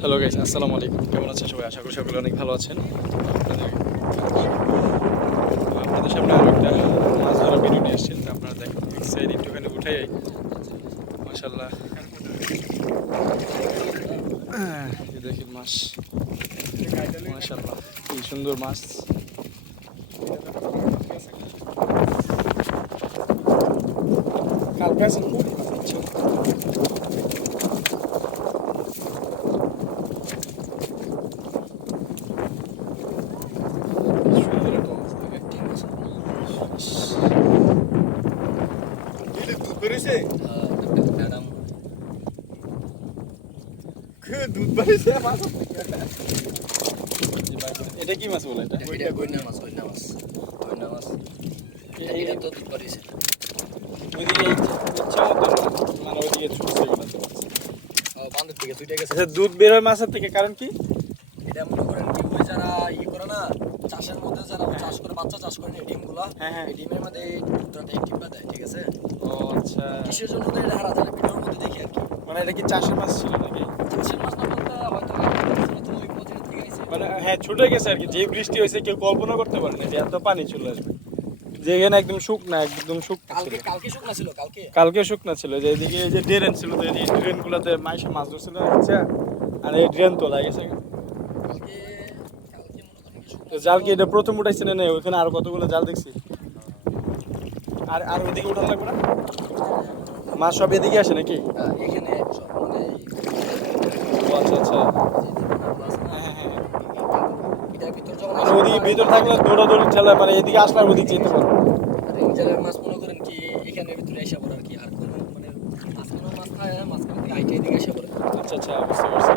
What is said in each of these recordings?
Hello guys আসসালামু আলাইকুম কেমন আছেন সবাই? আশা করি সকলে অনেক ভালো আছেন। আপনাদের সামনে আরও একটা মাছ ধরা ভিডিও নিয়ে এসেছি। তো আপনারা দেখেন, এক সাইড একটুখানি উঠাই মাসাল্লাহ দেখেন মাছ। মাসাল্লাহ কি সুন্দর মাছ। কালকে আছে সুন্দর একটা মাছ দেখেন দুধ বেরিয়েছে ম্যাডাম। দুধ বেরিয়েছে মাছ। এটা কি মাছ বলে এটা? এটা গইনা মাছ গইনা মাছ গইনা মাছ। এটা তো দুধ পারিছে ওইদিকে ইচ্ছা মতো মানে ওইদিকে ছুটছে এগুলো তো মাছ। থেকে দুইটা গেছে। আচ্ছা দুধ বের হয় মাছের থেকে কারণ কি? এটা মনে করেন কি ওই যারা ই করে চাষের মধ্যে যারা চাষ করে বাচ্চা চাষ করে এই ডিমগুলা হ্যাঁ, হ্যাঁ। এই ডিমের মধ্যে এই ডিমটা দেয় ঠিক আছে? ও আচ্ছা। কিসের জন্য তো এটা হারা যায় ভিডিওর মধ্যে দেখি আর কি। মানে এটা কি চাষের মাছ ছিল নাকি? চাষের মাছ না বলতে হয়তো তো মানে হ্যাঁ ছুটে গেছে আর কি। যে বৃষ্টি হয়েছে কেউ কল্পনা করতে পারে না যে এত পানি চলে আসবে। যেখানে একদম শুকনা একদম শুকনা ছিল। কালকে শুকনা ছিল কালকে? কালকে শুকনা ছিল যে এদিকে এই যে ড্রেন ছিল তো এই ড্রেন গুলাতে মাইসে মাছ ধরছিল আচ্ছা। আর এই ড্রেন তোলা গেছে। কালকে মনে করেন কি শুকনা তো জাল কি এটা প্রথম উঠাইছে না ওইখানে আর কতগুলো জাল দেখছি। আর আর ওইদিকে উঠান লাগবে না? মাছ সব এদিকে আসে নাকি? এখানে আচ্ছা আচ্ছা ভিতর ওদিকে থাকলে দৌড়াদৌড়ি ঠেলা মানে এদিকে আসলে ওদিকে যেতে পারব মাছ মনে করেন কি ভিতরে এসে পড়ে আর কি আর কোনো মানে মাঝখানে মাছ খায় না। মাঝখান থেকে আইটা এদিকে এসে পড়ে আচ্ছা আচ্ছা বুঝতে পারছি।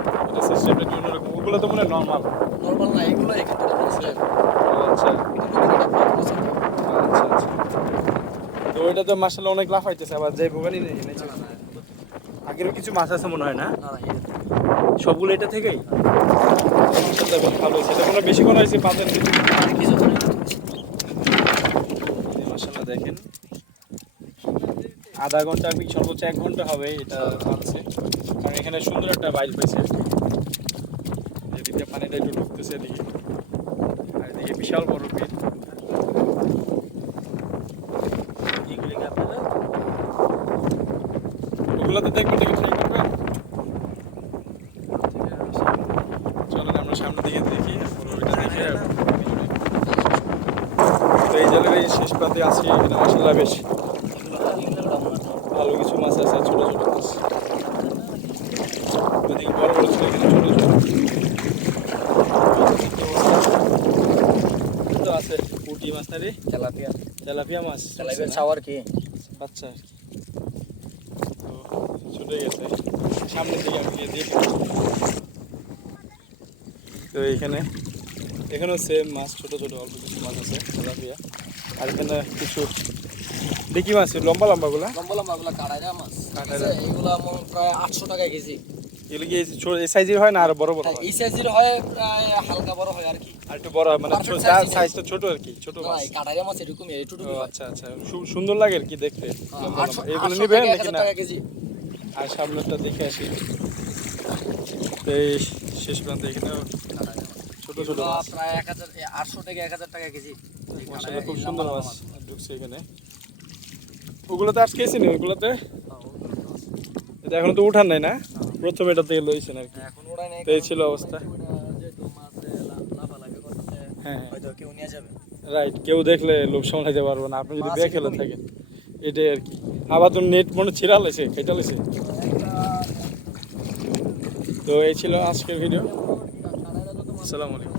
সিস্টেমটা কি অন্যরকম? ওগুলো তো মনে হয় নর্মাল নর্মাল না এগুলো এখান আচ্ছা। আচ্ছা আচ্ছা। তো ওইটা তো মাসাল্লাহ অনেক লাফাইতেছে আবার যে ভোগানি নেই আগেরও কিছু মাছ আছে মনে হয় না? সবগুলো এটা থেকেই? ভালো হয়েছে। এটা কোনো বেশি কোনো হয়েছে পাতের কিছু মাসাল্লাহ দেখেন। আধা ঘণ্টা কি সর্বোচ্চ এক ঘণ্টা হবে এটা পাচ্ছে। কারণ এখানে সুন্দর একটা বাইল পেয়েছে এদিকে পানিটা একটু ঢুকতেছে এদিকে। এদিকে বিশাল বড় বিল ওগুলোতে দেখবেন দেখে ট্রাই করবেন চলেন আমরা সামনের দিকে দেখি ওইটা দেখে তো এই এই শেষ প্রান্তে আছি এখানে মাসাল্লাহ বেশ ভালো কিছু মাছ আছে ছোট ছোট মাছ ওদিকে বড় বড় ছিল এখানে ছোট ছোট তো আছে? পুঁটি মাছ না রে? তেলাপিয়া। তেলাপিয়া মাছ। তেলাপিয়ার ছাওয়ার কি বাচ্চা আর কি তো ছুটে গেছে। সামনের দিকে আমি গিয়ে দেখি। তো এইখানে এখানেও সেম মাছ ছোট ছোট অল্প কিছু মাছ আছে তেলাপিয়া। আর এখানে কিছু দেখি মাছ লম্বা লম্বাগুলা? লম্বা লম্বা গুলা কাটাইরা মাছ। কাটাইরা। আছে? এইগুলা মন প্রায় আটশো টাকা কেজি। এগুলো কি এই সাইজের হয় না আর বড় বড় হয় এই সাইজের হয় প্রায় হালকা বড় হয় আর কি। আর একটু বড় হয় মানে size ছোট আর কি ছোট মাছ এই মাছ এরকমই এটুকু আচ্ছা আচ্ছা সুন্দর লাগে আর কি দেখতে। লম্বা। এগুলো আটশো নিবেন নাকি না? কেজি। আর সামনেরটা দেখে আসি। তো এই শেষ প্রান্তে এখানেও ছোট ছোট মাছ প্রায় এক হাজার আটশো থেকে এক হাজার টাকা কেজি। খুব সুন্দর মাছ ঢুকছে এখানে। ওগুলোতে আজকে এসেনি ওগুলোতে? এটা এখন তো উঠান নাই না? প্রথম এটা থেকে লইছেন আর কি। এখন ওড়ায় নেই তো এই ছিল অবস্থা। করতেছে, হ্যাঁ। হয়তো কেউ রাইট দেখলে লোক সামলাইতে পারব না। আপনি যদি বেখেলে থাকেন। এটাই আর কি। আবার তো নেট মনে ছিঁড়া লেছে খেটা লেছে। তো এই ছিল আজকের ভিডিও আসসালামু আলাইকুম।